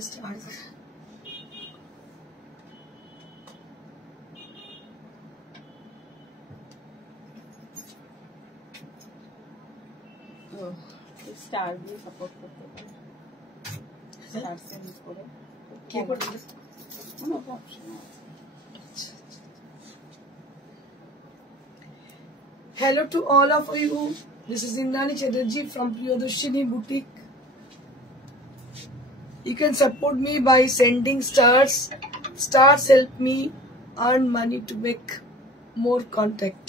start. Star দিয়ে সাপোর্ট করতে পারে, স্টার সেন্ড করে কি করে কোনো অপশন আছে। Hello to all of you. This is Indrani Chatterjee from Priyadarshini Boutique. You can support me by sending stars. Stars help me earn money to make more contact.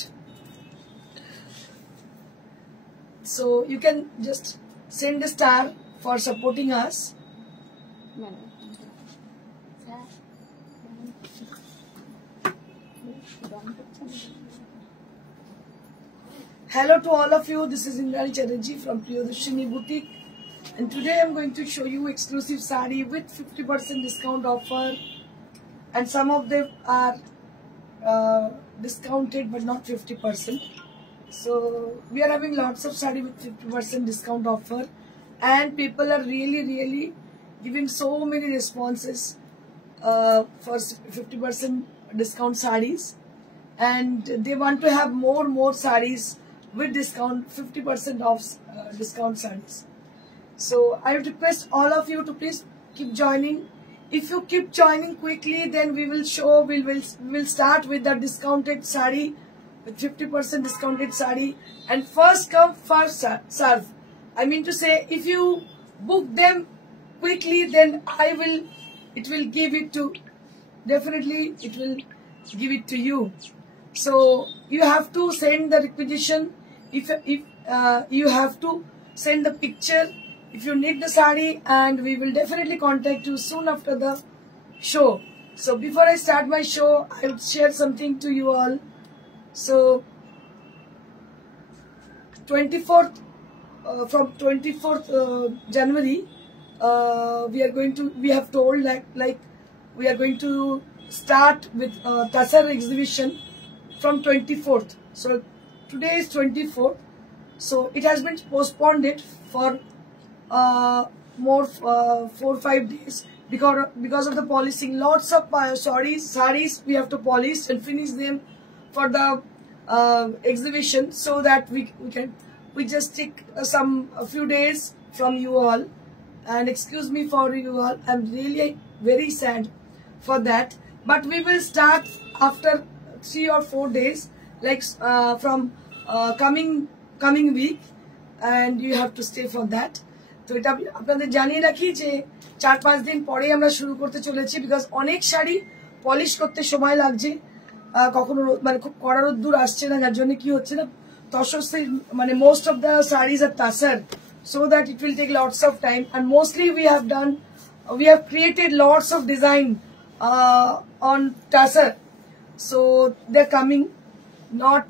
So you can just send a star for supporting us. Hello to all of you. This is Indrani Chatterjee from Priyadarshini Boutique, and today I'm going to show you exclusive sari with 50% discount offer, and some of them are discounted but not 50%. So we are having lots of sari with 50% discount offer, and people are really giving so many responses for 50% discount saris, and they want to have more saris with discount, 50% off discount saris. So I would request all of you to please keep joining. If you keep joining quickly, then we will start with the discounted sari, with 50% discounted sari, and first come first serve. I mean to say, if you book them quickly, then it will give it to you. So you have to send the requisition. If you have to send the picture if you need the sari, and we will definitely contact you soon after the show. So before I start my show, I would share something to you all. So 24th from 24th January, we have told like we are going to start with Tasar exhibition from 24th. So today is 24th, so it has been postponed for more 4-5 days because of the polishing. Lots of saris we have to polish and finish them for the exhibition, so that we just take a few days from you all, and excuse me for you all. I'm really very sad for that, but we will start after 3 or 4 days, like from coming week, and you have to stay for that. তো এটা আপনাদের জানিয়ে রাখি যে 4-5 দিন পরেই আমরা শুরু করতে চলেছি, বিকজ অনেক শাড়ি পলিশ করতে সময় লাগছে, কখনো মানে খুব কড়া রোদ্দুর আসছে না, যার জন্য কি হচ্ছে না তসর মানে মোস্ট অফ দ্য শাড়িজ আর tussar, so that it will take lots of time, and mostly we have created lots of design on Tasar, so they're coming, not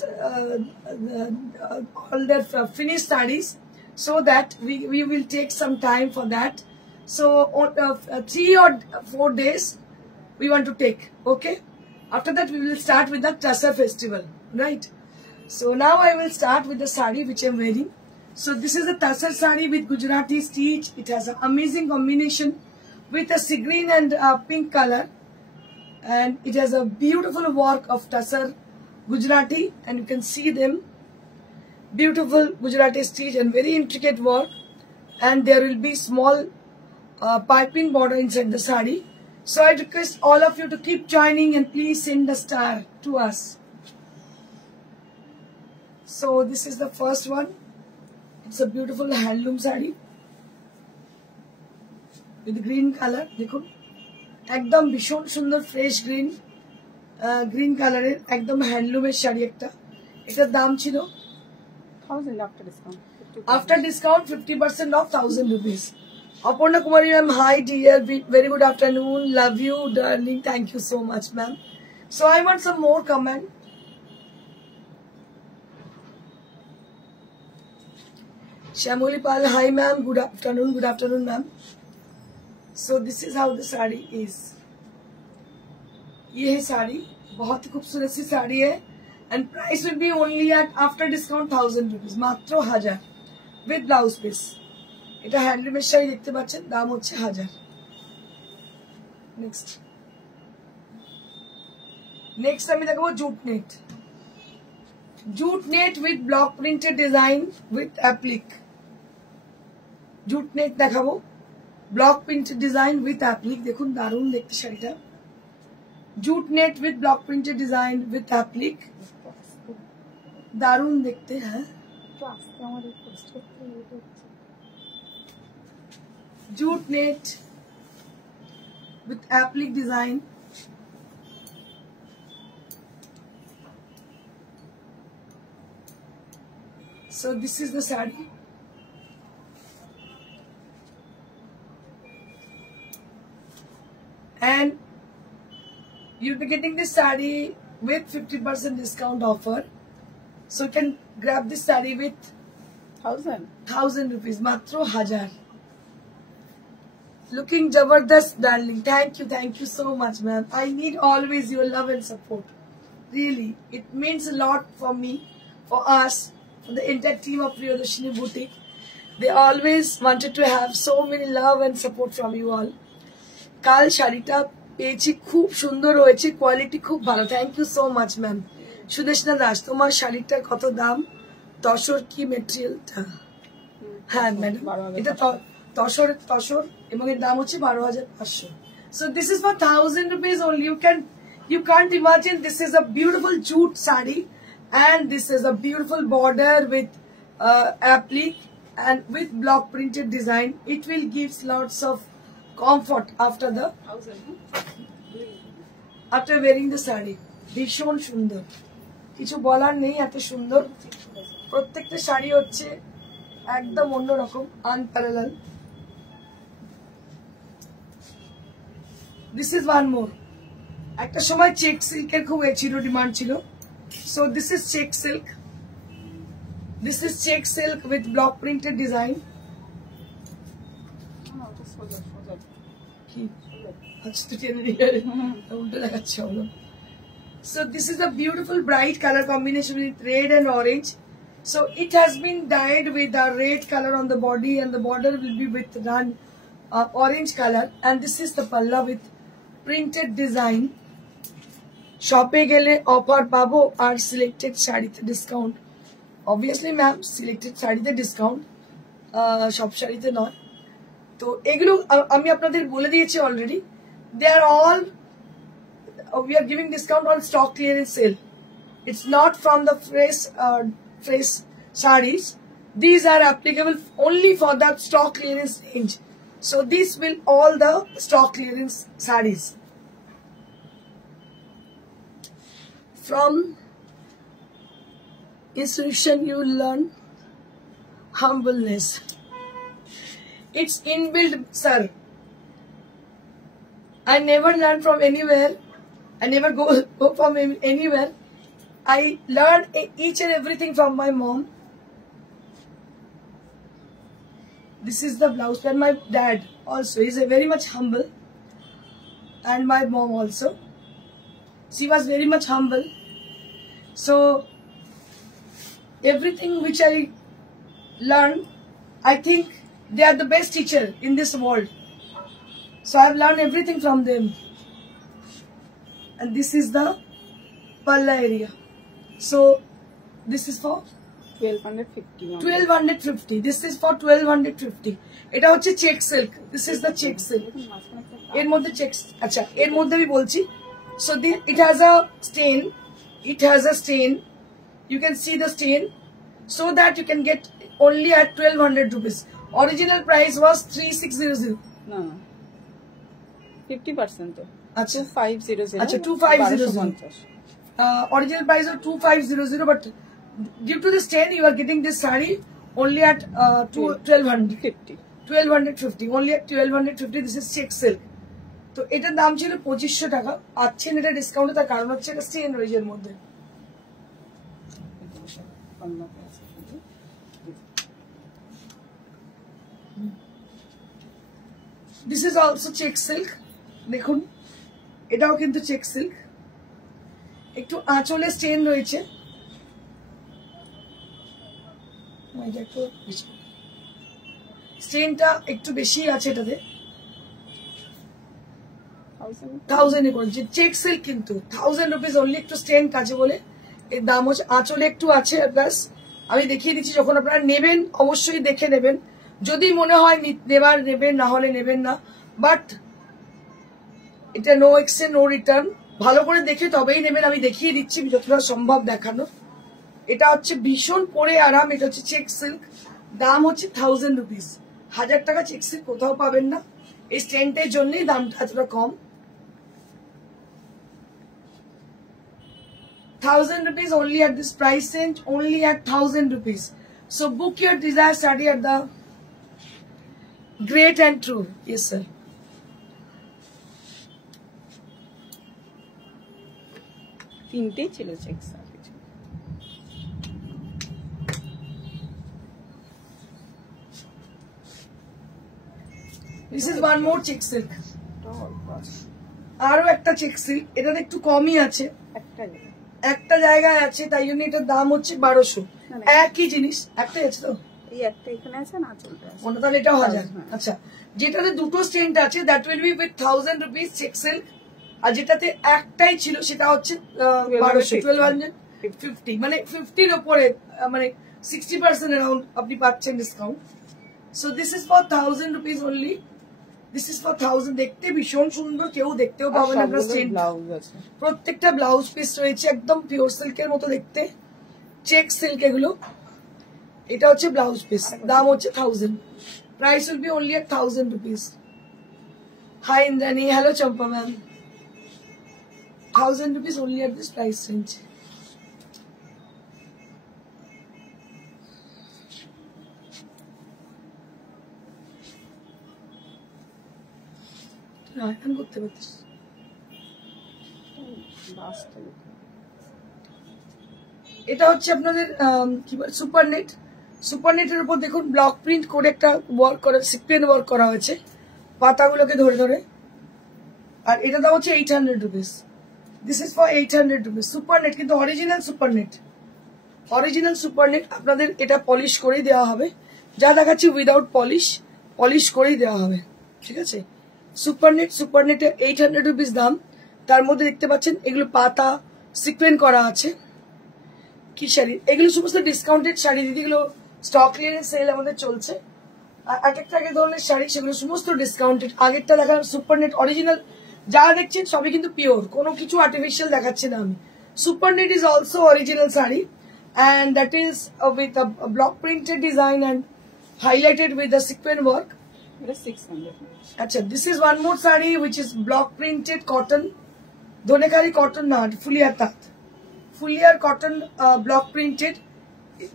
all their finished sarees, so that we will take some time for that. So 3 or 4 days we want to take. Okay, after that we will start with the Tasar festival, right? So now I will start with the sari which I'm wearing. So this is the Tasar sari with Gujarati stitch. It has an amazing combination with a sea green and pink color, and it has a beautiful work of Tasar Gujarati, and you can see them, beautiful Gujarati stitch and very intricate work, and there will be small piping border inside the sari. So I request all of you to keep joining, and please send a star to us. So this is the first one. It's a beautiful handloom sari with green color. দেখুন একদম ভীষণ সুন্দর fresh green কালারের একদম হ্যান্ডলুমের শাড়ি একটা। এটার দাম ছিল 1000 after discount 50% off 1000 rupees. Aparna Kumari ma'am, hi dear, very good afternoon, love you darling, thank you so much ma'am. So I want some more comment. Shamoli Pal, hi ma'am, good afternoon ma'am. So this is how the sari is. ये है साड़ी, बहुत ही खूबसूरत सी साड़ी है, and price will be only at after discount 1000 rupees, মাত্র 1000 with blouse piece. এটা হ্যান্ডলুমের শাড়ি দেখতে পাচ্ছেন, দাম হচ্ছে 1000। নেক্সট আমি দেখাবো jute net. Jute net with block printed design with applique. Jute net দেখাবো, block printed design with applique. দেখুন দারুণ দেখতে শাড়িটা। Jute net with block printed design with applique, দারুণ দেখতে। হ্যাঁ, jute net with applique design, so this is the sari, and you'll be getting this sari with 50% discount offer, so you can grab this sari with 1000 rupees, matro 1000. Looking Jabardast, darling. Thank you so much, ma'am. I need always your love and support. Really, it means a lot for me, for us, for the entire team of Priyadarshini Boutique. They always wanted to have so many love and support from you all. Kal sharita pechi khub sundor hoyeche, quality khub bhalo. Thank you so much, ma'am. Sudeshna Das, tomar sharitar koto dam? Toshor ki material ta? Ha, madam. Eta tussar এবং এর দাম হচ্ছে 12,500. So this is for 1000 rupees only. You can't imagine, this is a beautiful jute sari and this is a beautiful border with applique and with block printed design. It will give lots of comfort after wearing the sari. ভীষণ সুন্দর, কিছু বলার নেই, এত সুন্দর। প্রত্যেকটা শাড়ি হচ্ছে একদম অন্যরকম, unparalleled. This is one more. একটা সময় চেক সিল্কের খুব ডিমান্ড ছিল। So this is check silk. This is check silk with block printed design. So this is a beautiful bright color combination with red and orange. So it has been dyed with a red color on the body and the border will be with orange color, and this is the palla with printed design. শপে গেলে offer পাবো আর selected শাড়িতে discount. Obviously ma'am, selected শাড়িতে discount, সব শাড়িতে নয়। তো এগুলো আমি আপনাদের বলে দিয়েছি already. They are all, we are giving discount on stock clearance sale. It's not from the fresh sarees. These are applicable only for that stock clearance range. So these will all the stock clearance sarees. From instruction you learn humbleness. It's inbuilt, sir. I never learn from anywhere. I never go from anywhere. I learned each and everything from my mom. This is the blouse, and my dad also is a very much humble, and my mom also. She was very much humble. So everything which I learned, I think they are the best teacher in this world. So I have learned everything from them. And this is the palla area. So this is for 1250. This is for 1250. এটা হচ্ছে check silk. This is the check silk. এর মধ্যে চেক, আচ্ছা এর মধ্যে আমি বলছি। So it has a stain. It has a stain. You can see the stain. So that you can get only at 1200 rupees. Original price was 3600. No. 50% তো। আচ্ছা 2500। আচ্ছা 2500। Original price of 2500, but due to the stain you are getting this sari only at 1250. Only at 1250. This is check silk. তো এটার দাম ছিল 2500 টাকা। আচ্ছা এটা ডিসকাউন্টে, তার কারণ হচ্ছে এটা স্টেন রয়েছে এর মধ্যে। This is also check silk. দেখুন এটাও কিন্তু চেক সিল্ক, একটু আঁচলে স্টেন রয়েছে। স্টেনটা একটু বেশি আছে এটাতে। 1000 করে চেক সিল্ক কিন্তু 1000 রুপিস অনলি, একটু স্টেন কাছে বলে এর দাম হচ্ছে। আঁচলে একটু আছে, প্লাস আমি দেখিয়ে দিচ্ছি, যখন আপনারা নেবেন অবশ্যই দেখে নেবেন, যদি মনে হয় নেবার নেবেন, না হলে নেবেন না, বাট এটা নো এক্সচেঞ্জ নো রিটার্ন, ভালো করে দেখে তবেই নেবেন। আমি দেখিয়ে দিচ্ছি যতটা সম্ভব দেখানো। এটা হচ্ছে ভীষণ পরে আরাম, এটা হচ্ছে চেক সিল্ক, দাম হচ্ছে 1000 রুপিস। 1000 টাকা চেক সিল্ক কোথাও পাবেন না, এই স্টেনটার জন্যই দামটা এতটা কম। 1000 rupees only at this price range, only at 1000 rupees. So book your desired saree at the Great and True. Yes, sir. তিনটেই ছিল check sir. This is one more check silk. আরো একটা চেক সিল্ক, এটাতে একটু কমই আছে, একটা জায়গায় আছে, তাই জন্য এটার দাম হচ্ছে 1200। একই জিনিস, একটাই আছে তো, এই একটা এখানে আছে না চলতে আছে মনে তাহলে এটাও 1000। আচ্ছা, যেটাতে দুটো স্টেন্ট আছে that will be with 1000 rupees check silk, আর যেটাতে একটাই ছিল সেটা হচ্ছে 1200, 1250, মানে 50 এর উপরে, মানে 60% অ্যারাউন্ড আপনি পাচ্ছেন discount. So this is for 1000 rupees only, this is for 1000। দেখতে ভীষণ সুন্দর, কেউ দেখতেও পাবেন না, প্রত্যেকটা ব্লাউজ পিস রয়েছে, একদম পিওর সিল্কের মতো দেখতে, চেক সিল্ক এগুলো। এটা হচ্ছে ব্লাউজ পিস, দাম হচ্ছে 1000, price will be only at 1000 rupees. Hi Indrani, hello Champa ma'am, 1000 rupees only at this price range. এখন করতে পারছিস। এটা হচ্ছে আপনাদের কি বলে সুপার নেট। সুপার নেটের উপর দেখুন ব্লক প্রিন্ট করে একটা ওয়ার্ক করা, সিকোয়েন্স ওয়ার্ক করা হয়েছে পাতাগুলোকে ধরে ধরে, আর এটা দাম হচ্ছে 800 rupees. This is for 800 rupees. Super net কিন্তু original super net, original super net. আপনাদের এটা পলিশ করেই দেওয়া হবে, যা দেখাচ্ছি উইদাউট পলিশ, পলিশ করেই দেওয়া হবে, ঠিক আছে। সুপার নেট, সুপার নেটের 800 রুপিস দাম। তার মধ্যে দেখতে পাচ্ছেন এগুলো পাতা সিকোয়েন্স করা আছে। কি শাড়ি এগুলো? সমস্ত ডিসকাউন্টেড শাড়ি, দিদিগুলো স্টক ক্লিয়ারেন্স সেল আমাদের চলছে, এক একটা এক ধরনের শাড়ি, সেগুলো সমস্ত ডিসকাউন্টেড। আগেরটা দেখা সুপার নেট অরিজিনাল, যা দেখছেন সবই কিন্তু পিওর, কোনো কিছু আর্টিফিশিয়াল দেখাচ্ছি না আমি। Super net is also original sari, and that is with a block printed design and highlighted with the sequin work. It is 600. Acha, this is one more saree which is block printed cotton, dhonekari cotton, not fulliar tat, fulliar cotton block printed.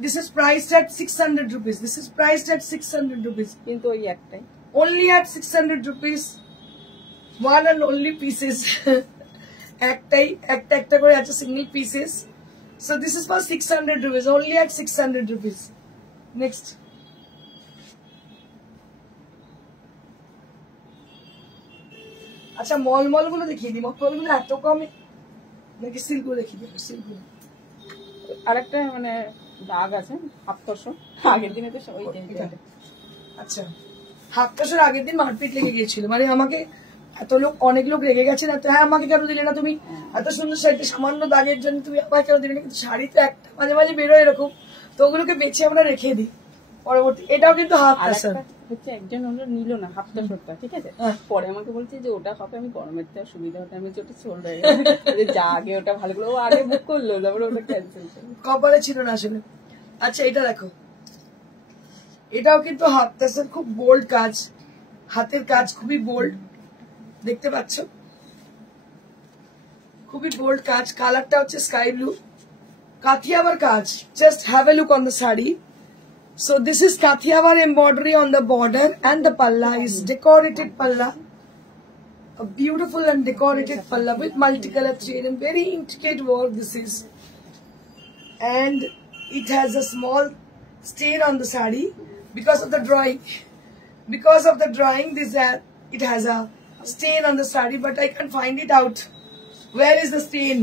This is priced at 600 rupees. This is priced at 600 rupees. কিন্তু ওই একটাই, only at 600 rupees, one and only pieces. একটাই, একটা করে আছে single pieces. So this is for 600 rupees, only at 600 rupees. Next. আচ্ছা, মল গুলো দেখিয়ে দিই। মল গুলো এত কমে নাকি সিল্ক গুলো দেখিয়ে দিই? সিল্ক গুলো আরেকটা মানে দাগ আছে, হাফতশো আগের দিনে তো সবাই। আচ্ছা, হাফতশোর আগের দিন মারপিট লেগে গিয়েছিল, মানে আমাকে এত লোক, অনেক লোক রেগে গেছে না তো, হ্যাঁ আমাকে কেন দিলে না তুমি, এত সুন্দর শাড়িটা সামান্য দাগের জন্য তুমি আমাকে কেন দিলে না? কিন্তু শাড়ি তো একটা মাঝে মাঝে বেরোয় এরকম, তো ওগুলোকে বেছে আমরা রেখে দিই পরবর্তী। এটাও কিন্তু হাফ টাসার হচ্ছে, একজন ওটা নিল না হাফতশোরটা, ঠিক আছে, পরে আমাকে বলছে যে ওটা হবে, আমি গরমের তো সুবিধা হতো, আমি ওটা সোল হয়ে গেছে, যা আগে ওটা ভালো করে ও আগে বুক করলো, তারপরে ওটা ক্যান্সেল করলো, কপালে ছিল না আসলে। আচ্ছা, এটা দেখো, এটাও কিন্তু হাফ টাসার, খুব বোল্ড কাজ, হাতের কাজ খুবই বোল্ড, দেখতে পাচ্ছ, খুবই বোল্ড কাজ। কালারটা হচ্ছে স্কাই ব্লু, কাথিয়াবার কাজ। Just have a look on the sari. So this is Kathiawar embroidery on the border, and the palla is decorated palla, a beautiful and decorated palla with multicolor thread and very intricate work this is. And it has a small stain on the sari because of the drawing. Because of the drawing, it has a stain on the sari, but I can't find it out. Where is the stain?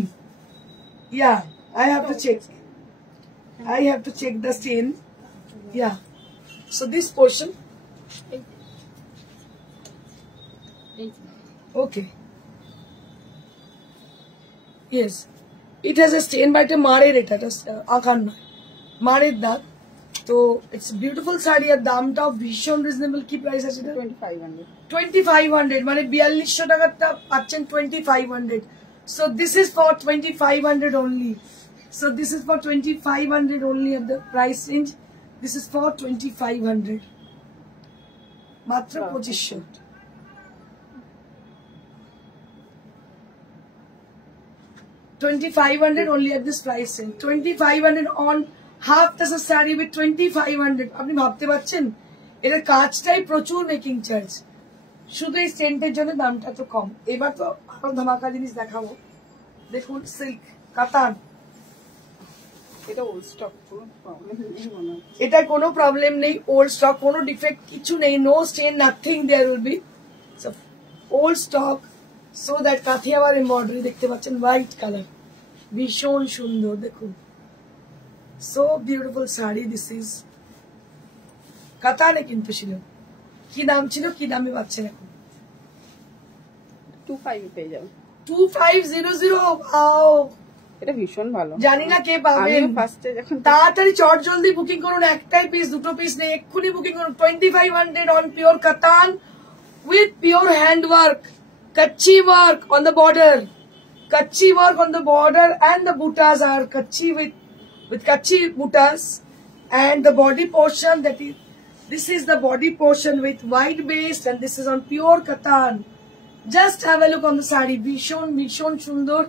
Yeah, I have to check. I have to check the stain. Yeah, so this portion, okay, yes it has a stain but মারের, এটা আঁকার নয়, মারের দাগ। তো it's beautiful sari. আর দামটাও ভীষণ রিজনেবল। কি প্রাইস আছে এটা? 2500, মানে 4200 টাকাটা পাচ্ছেন 2500। So this is for 2500 only. So this is for 2500 only at the price range. This is for 2500. মাত্র 2500। $2500 only at this price range. 2500 on half the saree with 2500. আপনি ভাবতে পারছেন এর কাজটাই প্রচুর মেকিং চার্জ, শুধু এই সেন্টের জন্য দামটা তো কম। এবার তো আরো ধামাকা জিনিস দেখাবো। দেখুন সিল্ক কাতান, এটা ওল্ড স্টক, কোনো প্রবলেম নেই মনে হয়। এটা কোনো প্রবলেম নেই, ওল্ড স্টক, কোনো ডিফেক্ট কিছু নেই, no stain, nothing there will be, old stock. So that Kathiawar embroidery দেখতে পাচ্ছেন, হোয়াইট কালার, ভীষণ সুন্দর। দেখুন so beautiful sari. This is কাতানে কিন্তু ছিল। কি দাম ছিল, কি দামে পাচ্ছেন এখন? 25 পেয়ে যাবেন। 2500। ওয়াও, এটা ভীষণ ভালো। জানি না কে পাবেন। তাড়াতাড়ি চট জলদি বুকিং করুন, একটাই পিস, দুটো পিস নেই, এক্ষুনি বুকিং করুন। 2500 on pure katan with pure hand work, kachi work on the border, kachi work on the border, and the buttas are kachi with kachi buttas, and the body portion, that is, this is the body portion with white base, and this is on pure katan. Just have a look on the sari, bishon sundor.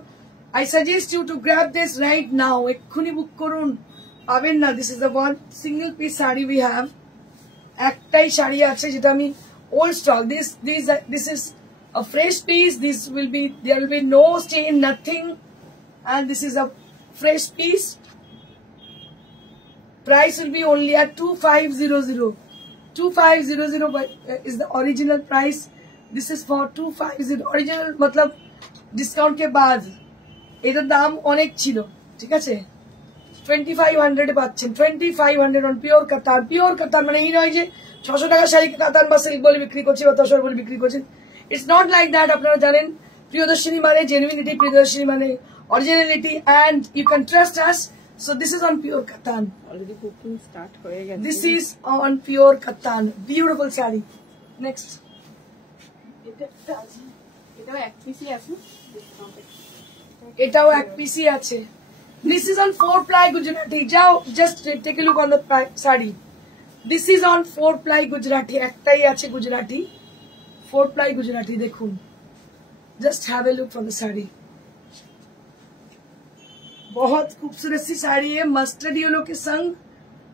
I suggest you to grab this right now. Ekkuni book korun, paben na. This is the one single piece sari we have. Ektai shari ache jeta ami old stock. This is a fresh piece. There will be no stain, nothing, and this is a fresh piece. Price will be only at 2500. 2500 is the original price. This is for 250. Original matlab discount ke baad এটার দাম অনেক ছিল, ঠিক আছে? 2500 পাচ্ছেন। 2500 on pure কাতান। পিওর কাতান মানে এই নয় যে 600 টাকা শাড়িকে কাতান বা সিল্ক বলে বিক্রি করছি বা তসর বলে বিক্রি করছেন। It's not like that. আপনারা জানেন প্রিয়দর্শিনী মানে জেনুইনিটি, প্রিয়দর্শিনী মানে originality, and you can trust us. So this is on pure katan. Already cooking start হয়ে গেছে। This is on pure katan, beautiful saree. Next, এটা এক পিসই আছে, এটাও এক পিসই আছে। This is on 4-ply Gujarati. যাও just take a look on the sari. This is on 4-ply Gujarati. একটাই আছে গুজরাটি, 4-ply Gujarati। দেখুন, just have a look for the sari. बहुत खूबसूरत सी साड़ी है। मस्टर्ड येलो के संग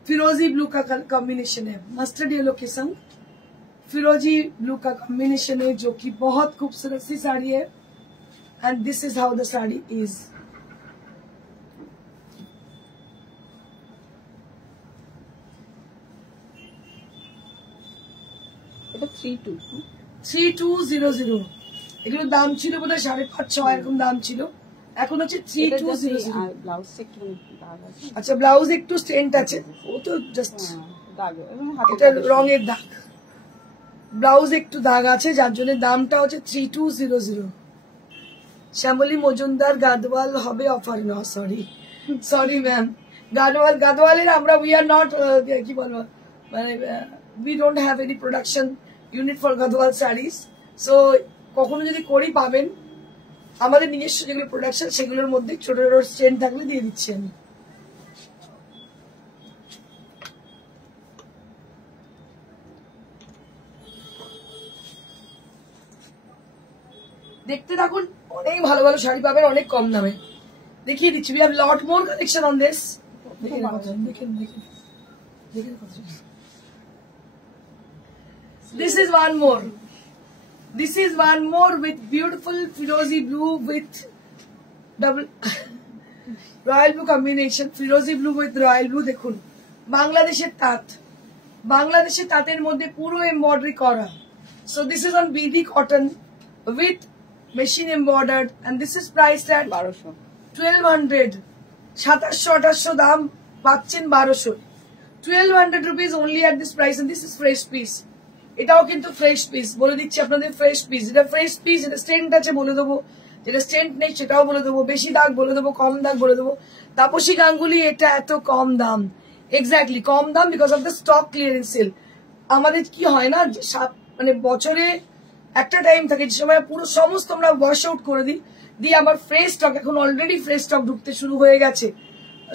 फिरोजी ब्लू का कॉम्बिनेशन है। मस्टर्ड येलो के संग फिरोजी ब्लू का कॉम्बिनेशन है, जो कि बहुत खूबसूरत सी साड़ी है। And this is how the sari is. এটা 3200। এগুলোর দাম ছিল বোধহয় 550 এরকম দাম ছিল, এখন হচ্ছে 3200। ব্লাউজ একটু দাগ আছে। আচ্ছা, ব্লাউজ একটু স্টেন্ট আছে, ও তো জাস্ট দাগ, এটা রঙের দাগ। ব্লাউজ একটু দাগ আছে, যার জন্য দামটা হচ্ছে 3200। শ্যামলী মজুমদার গাদওয়াল হবে অফার না, সরি ম্যাম। গাদওয়ালের আমরা উই আর নট, কি বলবো, মানে we don't have any production unit for Gadwal saris. So কখনো যদি করি পাবেন। আমাদের নিজস্ব যেগুলো প্রোডাকশন সেগুলোর মধ্যে ছোট ছোট চেন থাকলে দিয়ে দিচ্ছি আমি। দেখতে থাকুন, অনেক ভালো ভালো শাড়ি পাবেন অনেক কম দামে। দেখিয়ে দিচ্ছি, we have lot more collection on this. দেখেন This is one more. This is one more with beautiful Firozi blue with double royal blue combination. Firozi blue with royal blue. দেখুন, বাংলাদেশের তাঁত, বাংলাদেশের তাঁতের মধ্যে পুরো এমব্রয়ডারি করা। So this is on BD cotton with machine embroidered, and this is priced at 1200. 2700-2800 দাম পাচ্ছেন 1200। 1200 rupees only at this price, and this is fresh piece. এটাও কিন্তু ফ্রেশ পিস, বলে দিচ্ছি আপনাদের ফ্রেশ পিস। এটা ফ্রেশ পিস, এটা স্টেন্ট আছে বলে দেবো, যেটা স্টেন্ট নেই সেটাও বলে দেবো, বেশি দাগ বলে দেবো, কম দাগ বলে দেবো। তাপসী গাঙ্গুলি, এটা এত কম দাম, এক্স্যাক্টলি কম দাম because of the stock clearance sale. আমাদের কি হয় না, মানে বছরে একটা টাইম থাকে যে সময় পুরো সমস্ত আমরা ওয়াশ আউট করে দিই, দিয়ে আবার ফ্রেশ স্টক, এখন অলরেডি ফ্রেশ স্টক ঢুকতে শুরু হয়ে গেছে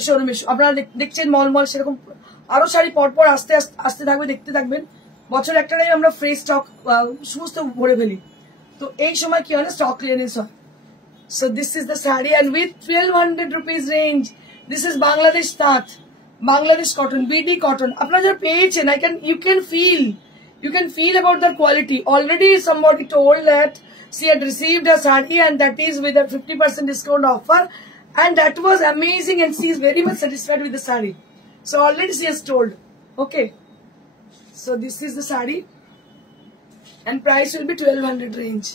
শোরুমে। আপনারা দেখছেন মলমল সেরকম আরো শাড়ি পরপর আস্তে আস্তে থাকবে, দেখতে থাকবেন। বছর একটা টাইম আমরা ফ্রেশ স্টক সমস্ত ভরে ফেলি, তো এই সময় কি হয় না, স্টক ক্লিয়ারেন্স হয়। So this is the saree and with 1200 rupees range. This is Bangladesh Taat, Bangladesh cotton, BD cotton. Apna jo peyechen, you can feel about the quality. Already somebody told that she had received a saree and that is with a 50% discount offer, and that was amazing and she is very much satisfied with the saree. So already she has told. Okay. So this is the saree and price will be 1200 range.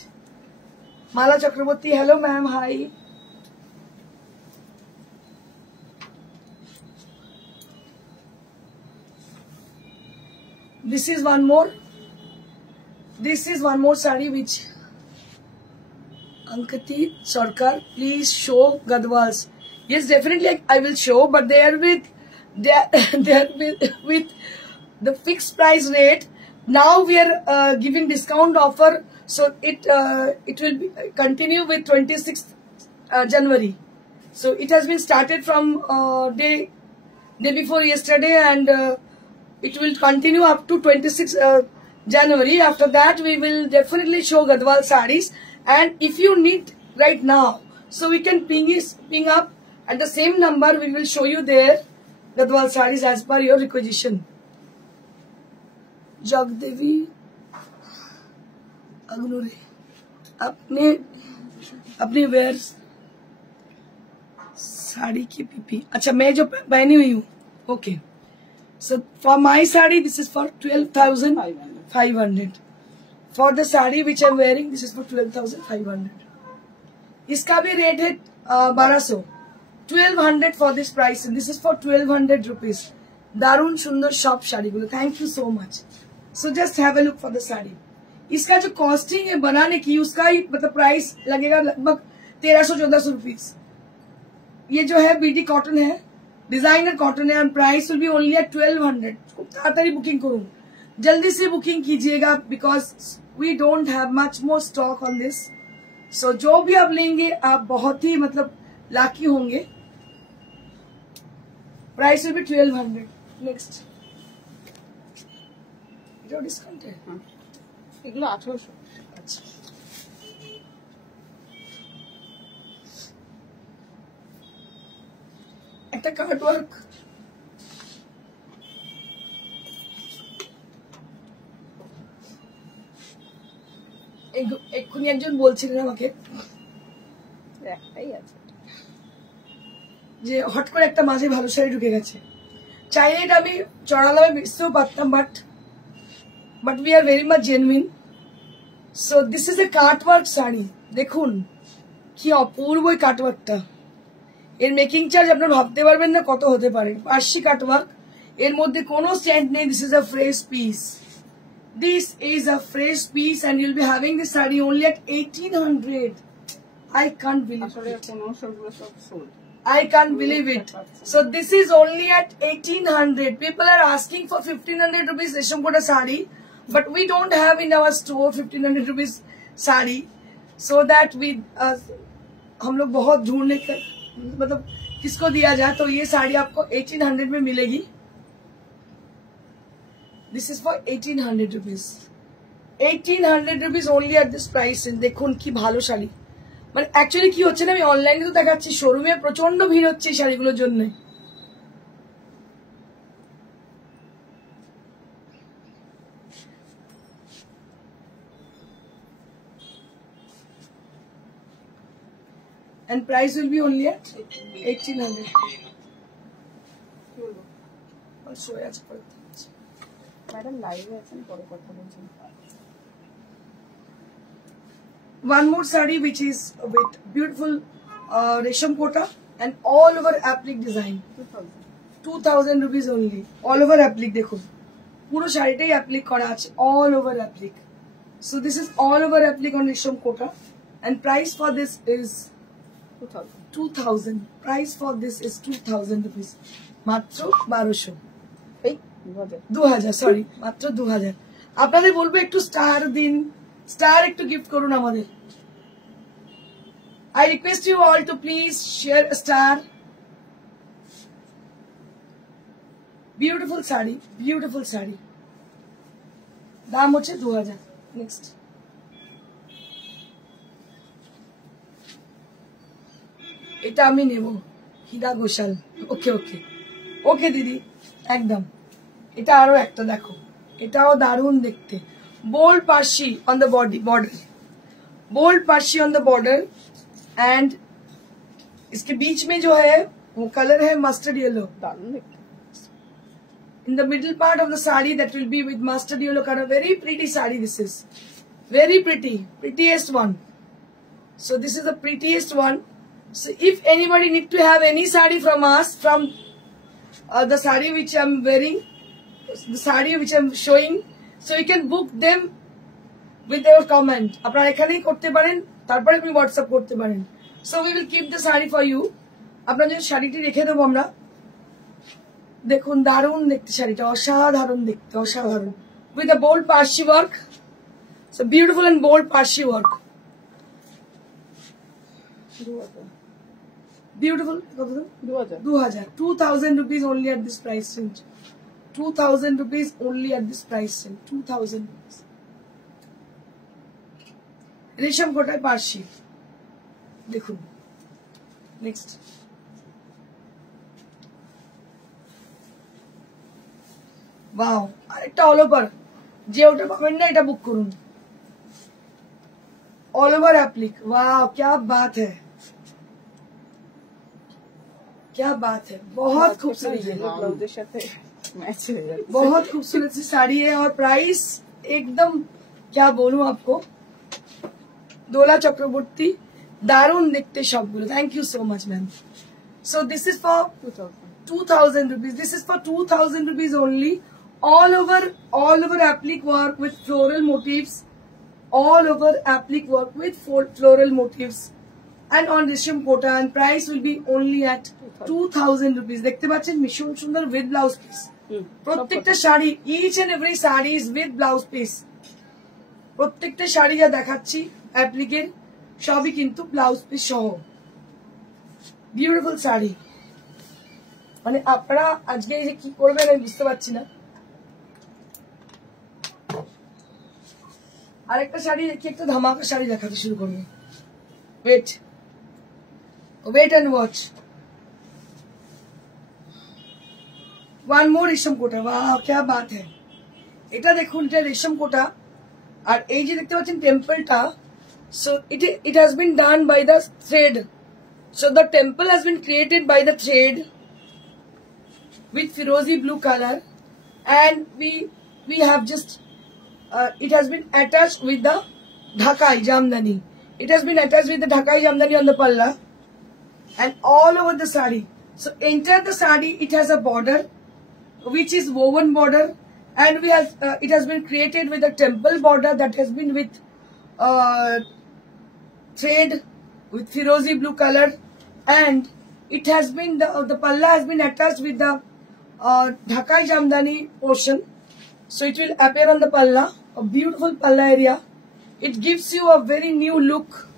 Mala Chakraborty, hello ma'am, hi. This is one more. This is one more saree which Ankati Sarkar, please show Gadwals. Yes, definitely I will show, but they are with the fixed price rate. Now we are giving discount offer. So it will be continue with 26th January. So it has been started from day before yesterday, and it will continue up to 26th January. After that, we will definitely show Gadwal sarees. And if you need right now, so we can ping up at the same number. We will show you there Gadwal sarees as per your requisition. Jagdevi अग्नुरे अपने वेयर साड़ी की पीपी, अच्छा मैं जो पहनी हुई हूँ, okay. So for my sari this is for 12,500. For the sari which I am wearing this is for 12,500. इसका भी रेट है 1200. 1200 for this price, this is for 1200 रुपीज. दारुण सुंदर शॉप साड़ी गुलो, thank you so much. So just have a look for the sari. इसका जो कॉस्टिंग है बनाने की, उसका ही मतलब प्राइस लगेगा लगभग 1300-1400 रुपीज. ये जो है बीडी कॉटन है, डिजाइनर कॉटन है, and price will be only at 1200. ताड़ाताड़ी बुकिंग करूँ, जल्दी से बुकिंग कीजिएगा because we don't have much more stock on this. So जो भी आप लेंगे आप बहुत ही मतलब लाकी होंगे. Price will B 1200. नेक्स्ट जो डिस्काउंट है এগুলো 1800. আচ্ছা, একটা কার্ড ওয়ার্ক, এক্ষুনি একজন বলছিলেন আমাকে একটাই আছে যে হট করে একটা মাঝে ভালো শাড়ি ঢুকে গেছে, চাইলে এটা আমি চড়া দামে বেচতেও পারতাম, but we are very much genuine. So this is a cutwork sari. দেখুন কি অপূর্ব এই কাটওয়ার্কটা. এর মেকিং চার্জ আপনারা ভাবতে পারবেন না কত হতে পারে. পার্সি কাটওয়ার্ক, এর মধ্যে কোনো স্ট্যান্ড নেই. This is a fresh piece. This is a fresh piece and you'll be having this saree only at 1800. I can't believe it. I can't believe it. So this is only at 1800. People are asking for 1500 rupees Resham Kota saree, but we don't have in our store 1500 rupees saree. So that we हम लोग बहुत ढूंढने का मतलब किसको दिया जाए, तो ये साड़ी आपको 1800 में मिलेगी. This is for 1800 rupees. 1800 rupees only at this price. দেখুন কি ভালো শাড়ি. মানে অ্যাকচুয়ালি কি হচ্ছে না, আমি অনলাইনে তো দেখাচ্ছি, শোরুমে প্রচন্ড ভিড় হচ্ছে এই শাড়িগুলোর জন্য. And price will be only at 1800. ম্যাডাম লাইভে আছেন, পরে কথা বলছেন. One more saree which is with beautiful Resham Kota and all over applique design. 2000 rupees only. All over applique দেখুন, পুরো শাড়িটাই applique করা আছে, all over applique. So this is all over applique on Resham Kota and price for this is 2000 2000. Price for this is 2000 rupees. মাত্র 1200 এই 2000 2000 সরি মাত্র 2000 আপনাদের বলবো একটু স্টার দিন স্টার একটু গিফট করুন আমাদের I request you all to please share a star. Beautiful sari, beautiful sari. দাম হচ্ছে 2000. Next. এটা আমি নেব হিদা ঘোষাল ওকে ওকে ওকে দিদি একদম এটা আরো একটা দেখো এটাও দারুণ দেখতে bold parshi on the border bold parshi on the border and इसके बीच में जो है वो कलर है मस्टर्ड येलो দারুণ দেখতে in the middle part of the sari that will be with mustard yellow color. Very pretty sari this is. Very pretty. Prettiest one. So this is the prettiest one. So if anybody need to have any sari from us, from the sari which I'm wearing, the sari which I'm showing, so you can book them with your comment. আপনারা এখানেই করতে পারেন তারপরে আপনি WhatsApp করতে পারেন. So we will keep the sari for you. আপনার জন্য শাড়িটি রেখে দেবো আমরা. দেখুন দারুণ দেখতে শাড়িটা অসাধারণ দেখতে অসাধারণ with a bold parshi work so beautiful and bold parshi work 2000 beautiful 2000 rupees only at this price range 2000 rupees only at this price range 2000 rupees রেশম কোটায় পার্সি দেখুন নেক্সট वाओ একটা অল ওভার যে ওটা পাবেন না এটা বুক করুন ऑल ओवर एप्लिक वाह क्या बात है क्या बात है बहुत खूबसूरत है ব্লাউজের সাথে ম্যাচ হয়ে যাচ্ছে बहुत खूबसूरत सी साड़ी है और प्राइस एकदम क्या बोलूं आपको दोला चक्रवर्ती दारुण देखते সবগুলো thank you so much ma'am so this is for 2000 rupees this is for 2000 rupees only all over applique work with floral motifs all over applique work with floral motifs and on risham kota and price will be only at 2000 rupees দেখতে পাচ্ছেন মিশন সুন্দর with blouse piece প্রত্যেকটা sari each and every sari is with blouse piece প্রত্যেকটা শাড়ি যা দেখাচ্ছি অ্যাপ্লিকের সবই কিন্তু ব্লাউজ পিস সহ বিউটিফুল শাড়ি মানে আপনারা আজকে এই যে কি করবেন আমি বুঝতে পারছি না আরেকটা শাড়ি দেখি একটা ধামাকা শাড়ি দেখাতে শুরু করবো wait and watch one more resham Kota বাহ क्या बात है এটা দেখুন এটা রেশম কোটা আর এই যে দেখতে পাচ্ছেন টেম্পলটা so it has been done by the thread so the temple has been created by the thread with firozi blue color and we have just it has been attached with the dhakai jamdani it has been attached with the dhakai jamdani on the palla and all over the sari so enter the sari it has a border which is woven border and it has been created with a temple border that has been with thread with firozi blue color and it has been the palla has been attached with the dhakai jamdani portion so it will appear on the palla a beautiful palla area it gives you a very new look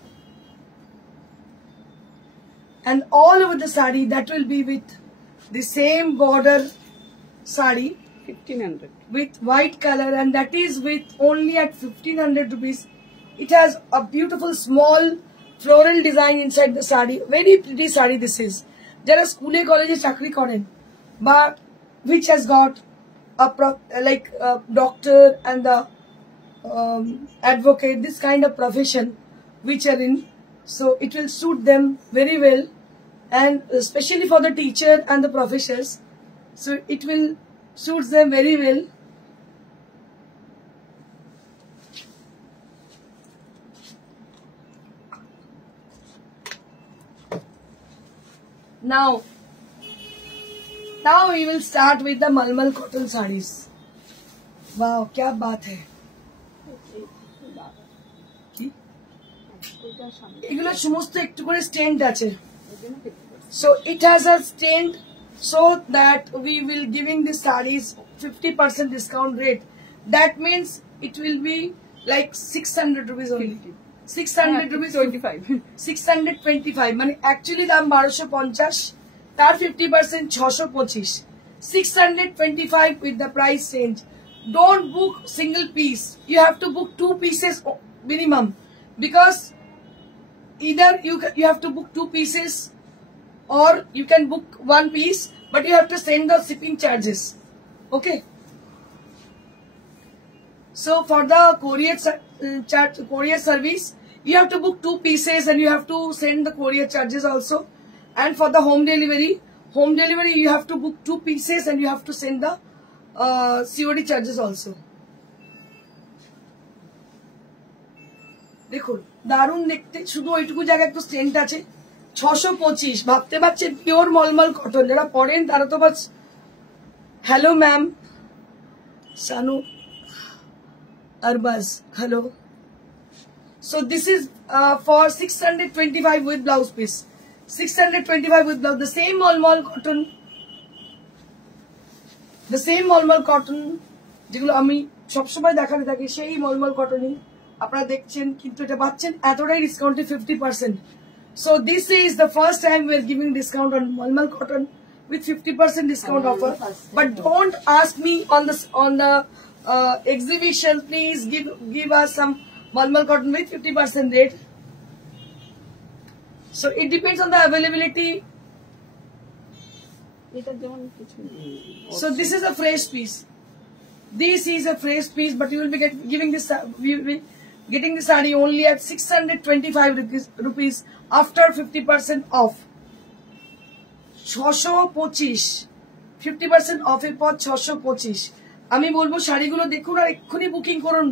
and all over the sari that will be with the same border sari 1500 with white color and that is with only at 1500 rupees it has a beautiful small floral design inside the sari very pretty sari this is jara school e college e chakri koren ba which has got like a doctor and the advocate this kind of profession which are in so it will suit them very well and especially for the teacher and the professors so it will suits them very well now we will start with the malmal cotton sarees wow क्या बात है এটা সামনে এগুলো সমস্ত একটু করে স্টেন্ড আছে। এর জন্য 50%। So it has a stand so that we will giving the sarees 50% discount rate. That means it will be like 600 rupees only. 600 rupees 25 625 মানে actually দাম 1250, তার 50% 625, 625 with the price change. Don't book single piece. You have to book 2 pieces minimum, because either you have to book 2 pieces or you can book 1 piece, but you have to send the shipping charges. Okay. So for the courier service, you have to book 2 pieces and you have to send the courier charges also. And for the home delivery you have to book 2 pieces and you have to send the COD charges also. দেখুন দারুণ দেখতে, শুধু ওইটুকু জায়গায় একটু স্টেন্ট আছে। 625 ভাবতে পারছেন পিওর মলমল কটন, যারা পরেন তারা তো বাস। Hello ma'am Sanu Arbaz, hello. So this is for 625 with blouse piece. 625 with blouse. The same mall cotton. The same mall cotton. যেগুলো আমি সবসময় দেখাতে থাকি সেই মলমল কটনই আপনারা দেখছেন, কিন্তু এটা পাচ্ছেন এতটাই ডিসকাউন্টে 50%. So this is the first time we are giving discount on mall cotton with 50% discount offer. But don't ask me on the exhibition, please give us some mall cotton with 50% rate. So it depends on the availability. So this is a fresh piece. This is a fresh piece, but you will be getting the saree only at 625 rupees after 50% off. 625 50% off এর পর 625। আমি বলবো শাড়িগুলো দেখুন আর এক্ষুনি বুকিং করুন।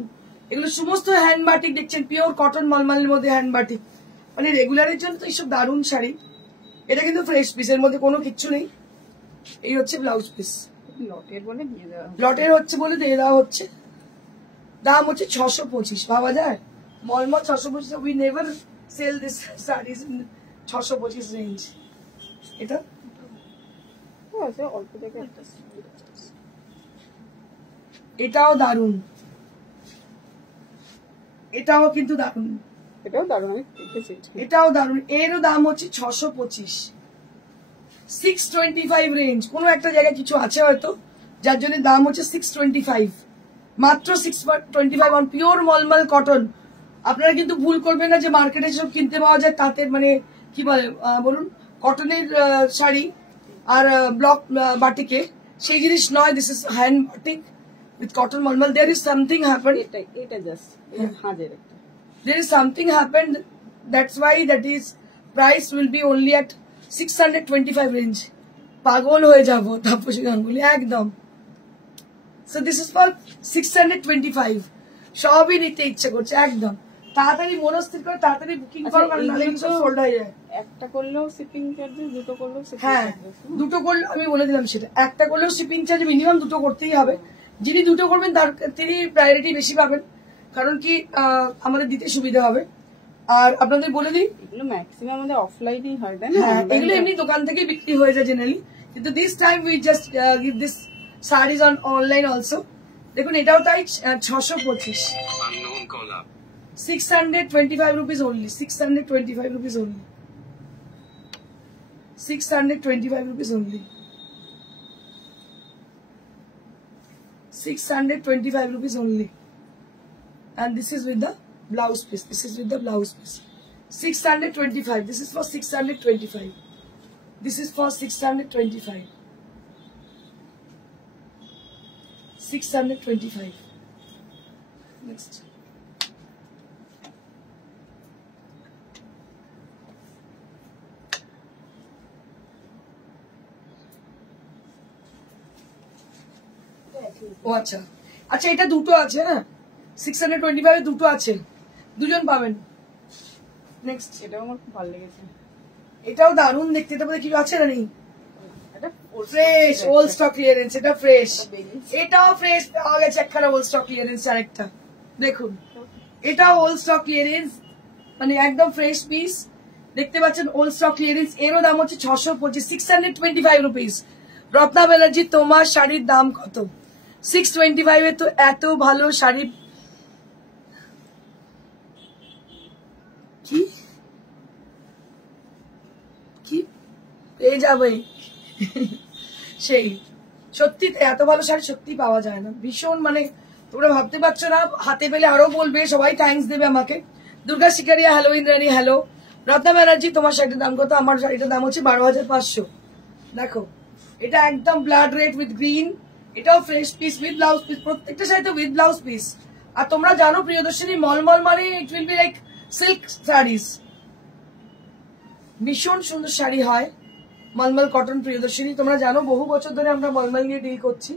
এগুলো সমস্ত হ্যান্ড বাটিক দেখছেন, পিওর কটন মলমলের মধ্যে হ্যান্ড বাটিক, মানে রেগুলারের জন্য তো এইসব দারুণ শাড়ি। এটা কিন্তু ফ্রেশ পিসের মধ্যে কোনো কিচ্ছু নেই। এই হচ্ছে ব্লাউজ পিস, লটের হচ্ছে বলে দিয়ে দেওয়া হচ্ছে। দাম হচ্ছে 625। ভাবা যায় মলমল 625। We never sell this sarees in 625 range. এটা অল্প জায়গায় এটাও দারুন, এটাও কিন্তু দারুন, এটাও দারুন, আমি দেখেছি এটাও দারুন। এরও দাম হচ্ছে 625। 625 রেঞ্জ। কোনো একটা জায়গায় কিছু আছে হয়তো যার জন্য দাম হচ্ছে 625, মাত্র 625 অন পিওর মলমল কটন। আপনারা কিন্তু ভুল করবেন না যে মার্কেটে সব কিনতে পাওয়া যায় তাতে মানে কি বলে বলুন কটনের শাড়ি আর ব্লক বাটিকে, সেই জিনিস নয়। This is hand batik with cotton malmal. There is something happened. এটা জাস্ট হাজার একটা। There is something happened. That's why that is price will be only at 625 range. পাগল হয়ে যাব তাপসী গাঙ্গুলি একদম। So this is for 625. সবই নিতে ইচ্ছে করছে একদম। তাড়াতাড়ি মনস্থির করে তাড়াতাড়ি বুকিং করো, কারণ নালে কিন্তু সোল্ড হয়ে যায়। একটা করলেও শিপিং চার্জেস, দুটো করলেও শিপিং হ্যাঁ চার্জেস। দুটো করলে আমি বলে দিলাম সেটা, একটা করলেও শিপিং চার্জ মিনিমাম দুটো করতেই হবে। যিনি দুটো করবেন তিনি প্রায়োরিটি বেশি পাবেন, কারণ কি আমাদের দিতে সুবিধা হবে। আর আপনাদের বলে দিই এগুলো ম্যাক্সিমাম আমাদের অফলাইনেই হয়, তাই না? হ্যাঁ এগুলো এমনি দোকান থেকে বিক্রি হয়ে যায় জেনারেলি, কিন্তু this time we just give this series on online also. দেখুন এটাও তাই 625, 625 rupees only, 625 rupees only, 625 rupees only, 625 rupees only. And this is with the blouse piece. This is with the blouse piece. 625. This is for 625. This is for 625. 625. Next. ও আচ্ছা আচ্ছা, এটা দুটো আছে। হ্যাঁ 625 দুটো আছে, দুজন পাবেন। নেক্সট এটাও আমার খুব ভালো লেগেছে, এটাও দারুণ দেখতে। এটা মধ্যে কিছু আছে না? নেই, ফ্রেশ ওল্ড স্টক ক্লিয়ারেন্স। এটা ফ্রেশ, এটাও ফ্রেশ পাওয়া গেছে একখানা ওল্ড স্টক ক্লিয়ারেন্স। আরেকটা দেখুন, এটাও ওল্ড স্টক ক্লিয়ারেন্স, মানে একদম ফ্রেশ পিস দেখতে পাচ্ছেন, ওল্ড স্টক ক্লিয়ারেন্স। এরও দাম হচ্ছে 625, 625 রুপিস। রত্না ব্যানার্জি তোমার শাড়ির দাম কত? 625 এ তো এত ভালো শাড়ি কি কি পেয়ে যাবে সেই, সত্যি এত ভালো শাড়ি সত্যি পাওয়া যায় না, ভীষণ মানে তোমরা ভাবতে পারছো না। হাতে পেলে আরো বলবে, সবাই থ্যাঙ্কস দেবে আমাকে। Durga Shikaria hello, Indrani hello. রত্না ব্যানার্জি তোমার শাড়িটার দাম কত? আমার শাড়িটার দাম হচ্ছে 12,500। দেখো এটা একদম ব্লাড রেড উইথ গ্রিন, এটাও fresh piece with blouse piece, প্রত্যেকটা শাড়িতে উইথ ব্লাউজ পিস। আর তোমরা জানো প্রিয়দর্শিনী মলমল মানে it will be like silk saris, ভীষণ সুন্দর শাড়ি হয় মলমল কটন। প্রিয়দর্শিনী তোমরা জানো বহু বছর ধরে আমরা মলমল নিয়ে ডিল করছি।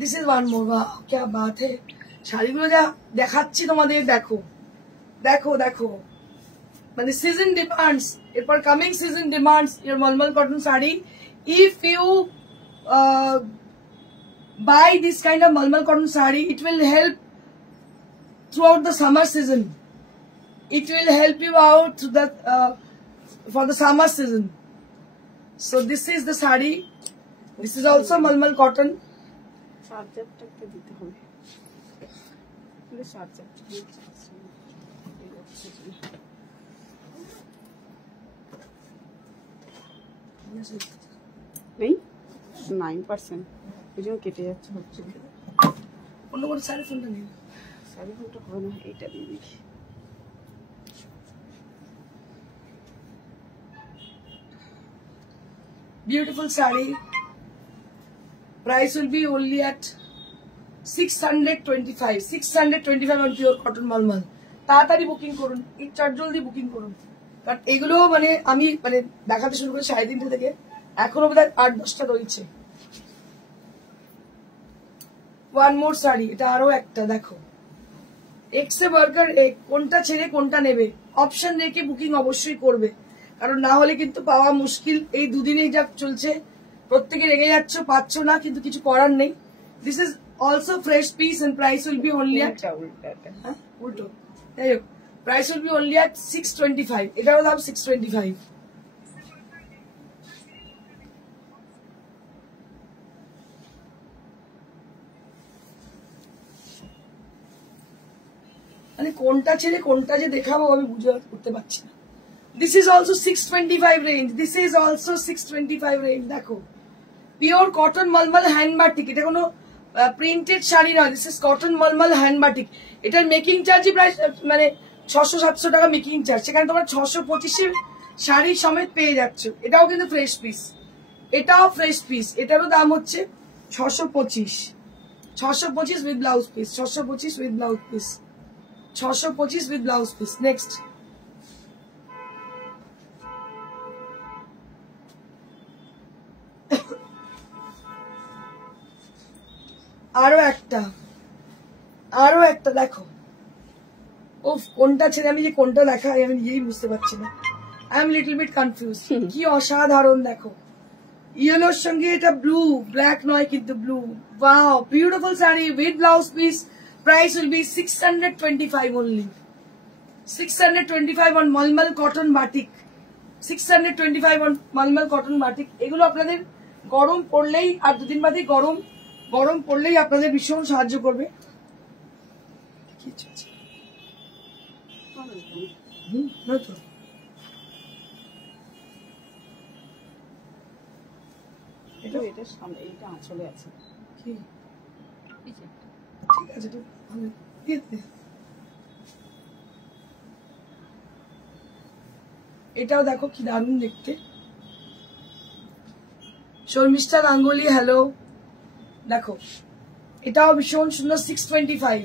দিস ইজ ওয়ান মোর, বাহ क्या बात है। শাড়িগুলো যা দেখাচ্ছি তোমাদের, দেখো দেখো দেখো, মানে সিজন ডিমান্ডস, এরপর coming season demands your mulmul cotton sari. If you buy this kind of malmal cotton sari, it will help throughout the summer season. It will help you out to the for the summer season. So this is the sari. This is also malmal cotton. চার্জারটা দিতে হবে, চার্জারটা নেই 9%, ওই জন্য কেটে যাচ্ছে। হচ্ছে অন্য কোনো শাড়ি ফোনটা নেই, শাড়ি ফোনটা হবে না, এইটা দিয়ে দেখি। beautiful sari. Price will be only at 625, 625 on pure cotton malmal. তাড়াতাড়ি বুকিং করুন, জলদি বুকিং করুন, কারণ এগুলো মানে আমি মানে দেখাতে শুরু করি 3:30 থেকে, এখনো বোধহয় 8-10টা রয়েছে। ওয়ান মোর শাড়ি, এটা আরো একটা দেখো, এক্সে বার্গার এক, কোনটা ছেড়ে কোনটা নেবে অপশন রেখে বুকিং অবশ্যই করবে, কারণ না হলে কিন্তু পাওয়া মুশকিল। এই দুদিনেই যা চলছে, প্রত্যেকে রেগে যাচ্ছ, পাচ্ছ না, কিন্তু কিছু করার নেই। This is also fresh piece and price will be only at, হ্যাঁ উল্টো, যাই হোক, price will be only at 625। এটারও দাম 625। মানে কোনটা ছেড়ে কোনটা যে দেখাবো আমি বুঝে উঠতে পারছি না। This is also 625 range, this is also 625 range. দেখো pure cotton mulmul hand batik, এটা কোনো প্রিন্টেড শাড়ি নয়, this is cotton mulmul hand batik. এটার মেকিং চার্জই প্রায় মানে 600-700 টাকা মেকিং চার্জ, সেখানে তোমরা 625 শাড়ি সমেত পেয়ে যাচ্ছ। এটাও কিন্তু ফ্রেশ পিস, এটাও ফ্রেশ পিস, এটারও দাম হচ্ছে 625, 625 with blouse piece, 625 with blouse piece, 625 with blouse piece. Next, আরো একটা দেখো, ওফ কোনটা ছেড়ে আমি যে কোনটা দেখাই আমি নিজেই বুঝতে পারছি না। I am little bit confuse. কি অসাধারণ দেখো, ইয়েলোর সঙ্গে এটা ব্লু, ব্ল্যাক নয় কিন্তু blue. Wow beautiful sari with blouse piece. Price will be 625 only. 625 on Malmal cotton batik. 625 on Malmal cotton batik. এগুলো আপনাদের গরম পড়লেই আর দুদিন বাদে গরম পড়লেই আপনাদের ভীষণ সাহায্য করবে। কি চলছে? না তো এটা সামনে, এইটা আঁচলে আছে। কি ঠিক আছে, এটাও দেখো কি দারুণ দেখতে। শর্মিষ্ঠা গাঙ্গুলি হ্যালো, দেখো এটাও ভীষণ সুন্দর। 625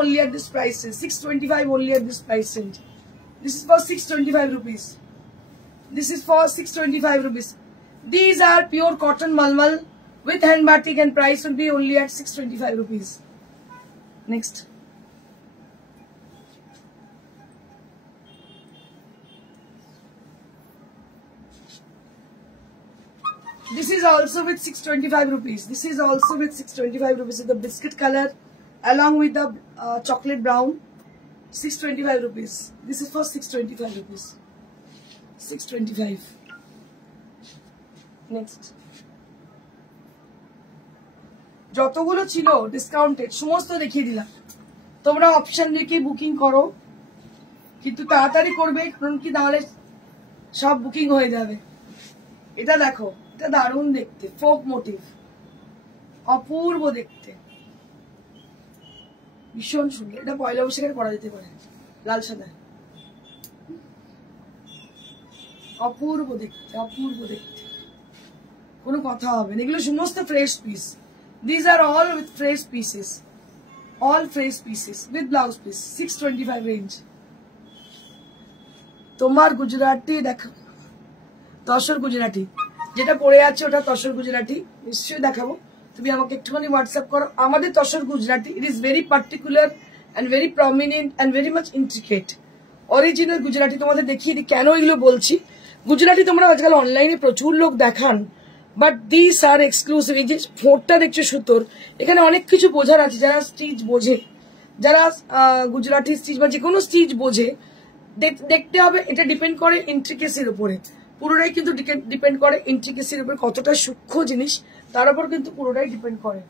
only at this price. 625 only at this price range. This is for 625 rupees. This is for 625 rupees. These are pure cotton malmal with hand batik and price will be only at 625 rupees. Next. This is also with 625 rupees. This is also with 625 rupees. The biscuit color along with the chocolate brown. 625 rupees. This is for 625 rupees. 625. Next. যতগুলো ছিল ডিসকাউন্টেড সমস্ত দেখিয়ে দিলাম। তোমরা অপশন দেখে বুকিং করো, কিন্তু তাড়াতাড়ি করবে, কারণ কি তাহলে সব বুকিং হয়ে যাবে। এটা দেখো, এটা দারুণ দেখতে, ফোক মোটিভ, অপূর্ব দেখতে, ভীষণ সুন্দর। এটা পয়লা বৈশাখে পরা যেতে পারে, লাল সাদা, অপূর্ব দেখতে, অপূর্ব দেখতে, কোনো কথা হবে না। এগুলো সমস্ত fresh piece. These are all with fresh pieces, all fresh pieces with blouse piece. 625 range. তোমার গুজরাটি দেখো, তসর গুজরাটি যেটা পরে আছে ওটা তসর গুজরাটি, নিশ্চয়ই দেখাবো। তুমি আমাকে একটুখানি হোয়াটসঅ্যাপ করো। আমাদের তসর Gujarati, it is very particular and very prominent and very much intricate. Original Gujarati তোমাদের দেখিয়ে দিই। কেন এগুলো বলছি, গুজরাটি তোমরা আজকাল অনলাইনে প্রচুর লোক দেখান, বাট দিস আর এক্সক্লুসিভ। এই যে ফোরটা দেখছো সুতোর, এখানে অনেক কিছু বোঝার আছে। যারা স্টিচ বোঝে, যারা গুজরাটি স্টিচ বা যে কোনো স্টিচ বোঝে, দেখতে হবে। এটা ডিপেন্ড করে ইন্ট্রিকেসির উপরে, পুরোটাই কিন্তু ডিপেন্ড করে ইন্ট্রিকেসির উপরে, কতটা সূক্ষ্ম জিনিস তার উপর কিন্তু পুরোটাই ডিপেন্ড করে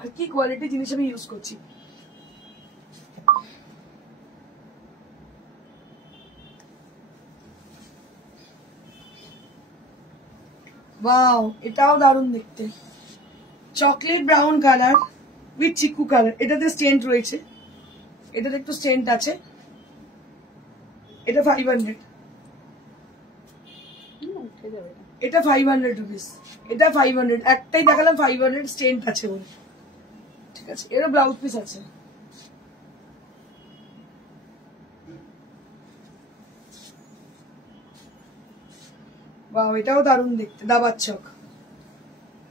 আর কি কোয়ালিটি জিনিস আমি ইউজ করছি। ওয়াও, এটাও দারুণ দেখতে, চকলেট ব্রাউন কালার উইথ চিকু কালার। এটাতে স্টেন্ট রয়েছে, এটাতে একটু স্টেন্ট আছে। এটা 500, এটা 500 রুপিস, এটা 500। একটাই দেখালাম 500, স্টেন্ট আছে বলে, ঠিক আছে। এরও ব্লাউজ পিস আছে। বাহ, এটাও দারুণ দেখতে, দাবার চক।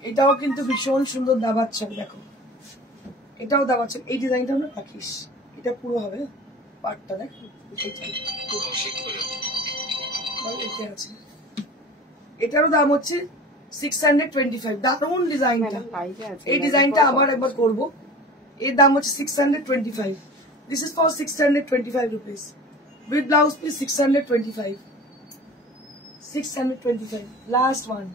এটাও কিন্তু ভীষণ সুন্দর দাবার চক, দেখো এটাও দাবার চক। এই ডিজাইনটা আমরা রাখিস, এটা পুরো হবে পার্টটা, দেখ এতে আছে। এটারও দাম হচ্ছে 625। দারুণ ডিজাইনটা, এই ডিজাইনটা আবার একবার করবো। এর দাম হচ্ছে 625। This is for 625 rupees with blouse piece. 625, 625. Last one.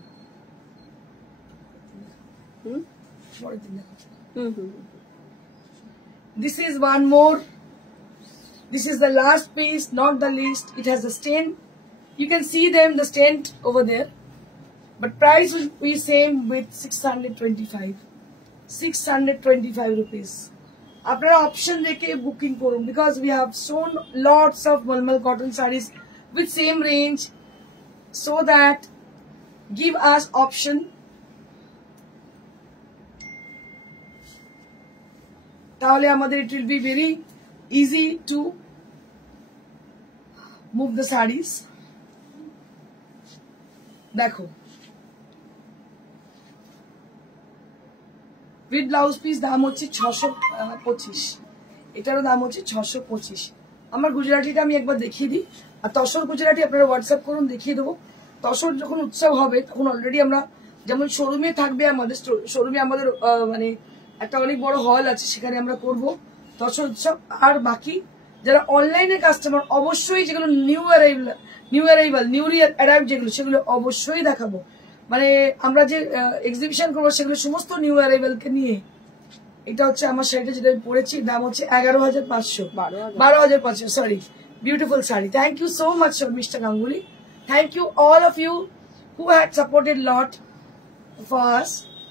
This is one more. This is the last piece, not the least. It has a stain. You can see them, the stain over there. But price will be same with 625. 625 rupees. আপনারা অপশন দেখে বুকিং করুন, because we have shown lots of Malmal cotton sarees with same range, so that give us option. তাহলে আমাদের it will be very easy to move the sarees. দেখো with blouse piece দাম হচ্ছে 625, এটারও দাম হচ্ছে 625। আমার গুজরাটিটা আমি একবার দেখিয়ে দিই। আর তসর গুজরাটি আপনারা হোয়াটসঅ্যাপ করুন, দেখিয়ে দেবো। তসর যখন উৎসব হবে তখন অলরেডি আমরা, যেমন শোরুমে থাকবে আমাদের, শোরুমে আমাদের মানে একটা অনেক বড় হল আছে, সেখানে আমরা করব তসর উৎসব। আর বাকি যারা অনলাইনে কাস্টমার, অবশ্যই যেগুলো নিউলি অ্যারাইভ যেগুলো, সেগুলো অবশ্যই দেখাবো। মানে আমরা যে এক্সিবিশন করবো সেগুলো সমস্ত নিউ অ্যারাইভালকে নিয়ে। এটা হচ্ছে আমার শাড়িটা যেটা আমি পরেছি, দাম হচ্ছে 11,500, 12,500, sorry. Beautiful saree. Thank you so much, Mr. Ganguly. Thank you all of you who had supported lot for us.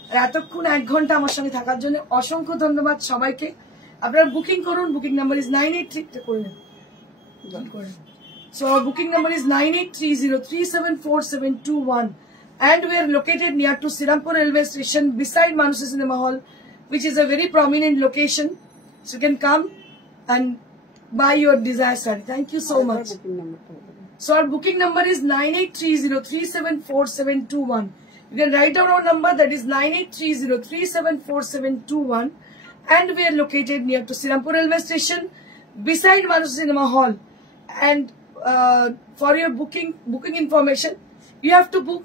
আর এতক্ষণ 1 ঘন্টা আমার সঙ্গে থাকার জন্য অসংখ্য ধন্যবাদ সবাইকে। আপনারা বুকিং করুন। বুকিং নাম্বার ইজ 983 করে নেন। So our booking number is 9830374721, and we are located near to Sirampur railway station beside Manusa Cinema Hall, which is a very prominent location. So you can come and buy your desired saree. Thank you so much. So our booking number is 9830374721. You can write down our number, that is 9830374721, and we are located near to Sirampur railway station beside Manusa Cinema Hall. And for your booking information, you have to book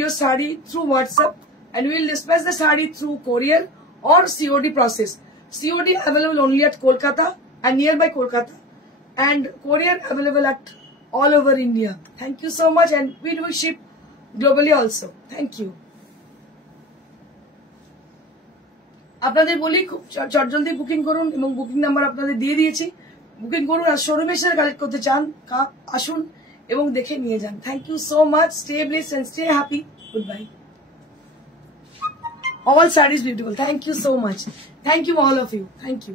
your sari through WhatsApp, and we will dispatch the sari through courier or COD process. COD available only at Kolkata and nearby Kolkata, and courier available at all over India. Thank you so much, and we do ship globally also. Thank you. আপনাদের বলি খুব চটজলদি বুকিং করুন এবং booking number আপনাদের দিয়ে দিয়েছি। বুকিং করুন আর শোরুমে এসে কালেক্ট করতে চান আসুন এবং দেখে নিয়ে যান। Thank you so much. Stay blessed and stay happy. Good bye. All sarees beautiful. Thank you so much. Thank you all of you. Thank you.